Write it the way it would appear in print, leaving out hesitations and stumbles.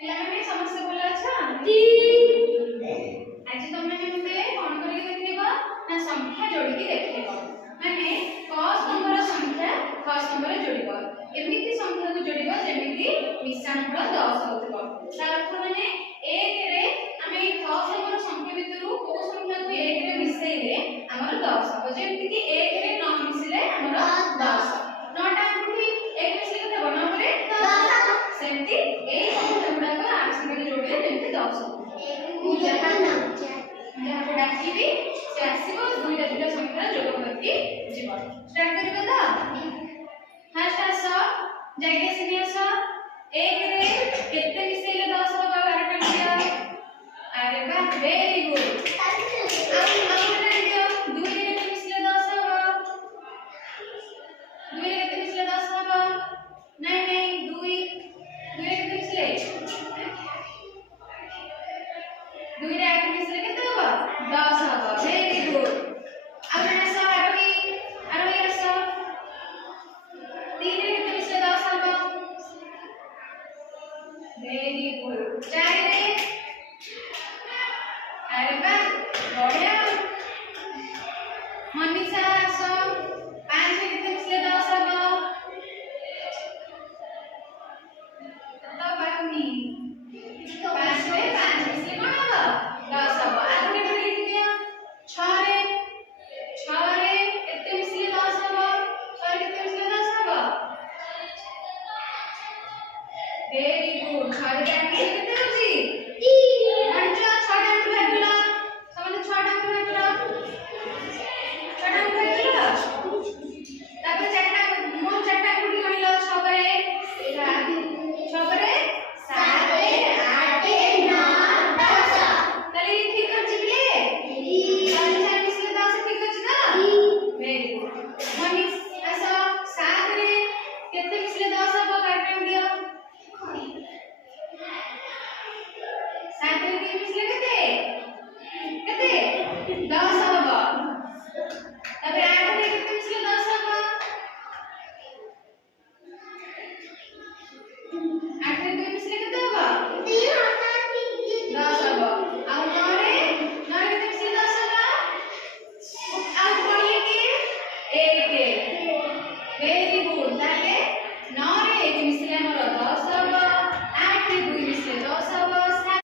ପିଲାମାନେ ସମସ୍ତେ ଭଲ ଅଛ? ଆଜି ତମେ ମୋତେ କଣ କରିକି ଦେଖେଇବ ନା ସଂଖ୍ୟା ଯୋଡ଼ିକି ଦେଖେଇବ ମାନେ କ ସ୍ତମ୍ଭର ସଂଖ୍ୟା ଖ ସ୍ତମ୍ଭରେ ଯୋଡ଼ିବ ଏମିତି ସଂଖ୍ୟାକୁ ଯୋଡ଼ିବ ଯେମିତି ମିଶାଣ ଫଳ 10 ହୋଉଥିବ ତାର ଅର୍ଥ ମାନେ 1 ରେ ଆମେ ଖ ସ୍ତମ୍ଭର ସଂଖ୍ୟା ଭିତରୁ କୋଉ ସଂଖ୍ୟାକୁ 1 ରେ ମିଶେଇଲେ ଆମର 10 ହେବ ଯେମିତି କି 1 ରେ 9 ମିଶିଲେ ଆମର 10 9 ଟା କୋଉଠି 1 ମିଶିଲେ କେତେ ହେବ 9 ରେ 10 ସେମିତି ଏଇ ସଂଖ୍ୟା ଗୁଡାକ ଆ ସାଙ୍ଗରେ ଯୋଡ଼ିଲେ ଯେମିତି 10 ହେବ ମୁଁ ଯାହାକୁ ଡାକିବି ସେ ଆସିବ ଦୁଇଟା ଦୁଇଟା ସଂଖ୍ୟାର ଯୋଗ କରିକି ଯିବ ଷ୍ଟାର୍ଟ କରିବା ତ ଫାର୍ଷ୍ଟ ଆସ ଯାଇକି ଆସିନି ଆସ 1 ରେ କେତେ ମିଶେଇଲେ 10 ହେବ 12 ଟା ଆରେ ବା ভেরি গুড ଆଉ ଗୋଟେ ଦିଅ 2 ରେ କେତେ ମିଶିଲେ 10 ହେବ 2 ରେ କେତେ ମିଶିଲେ 10 ହେବ ନାଇଁ ନାଇଁ 2 ରେ କେତେ ମିଶିଲେ 2 ରେ 8 ମିଶିଲେ କେତେ ହେବ 10 ହେବ ଭେରି ଗୁড ଆଉ ଗୋଟେ ଆସ ଆରୋହୀ ଆସ 3 ରେ କେତେ ମିଶିଲେ 10 ହେବ ଭେରି ଗୁड 4 ରେ अरे वाह बढ़िया मनीषा आस 5 रे कितने मिसले 10 हबो तो बानी 5 रे 5 मिसले कोन हबो 10 हबो आगे भी लिख दिया 6 रे कितने मिसले 10 हबो 6 रे कितने मिसले 10 हबो वेरी गुड 6 रे कितने होची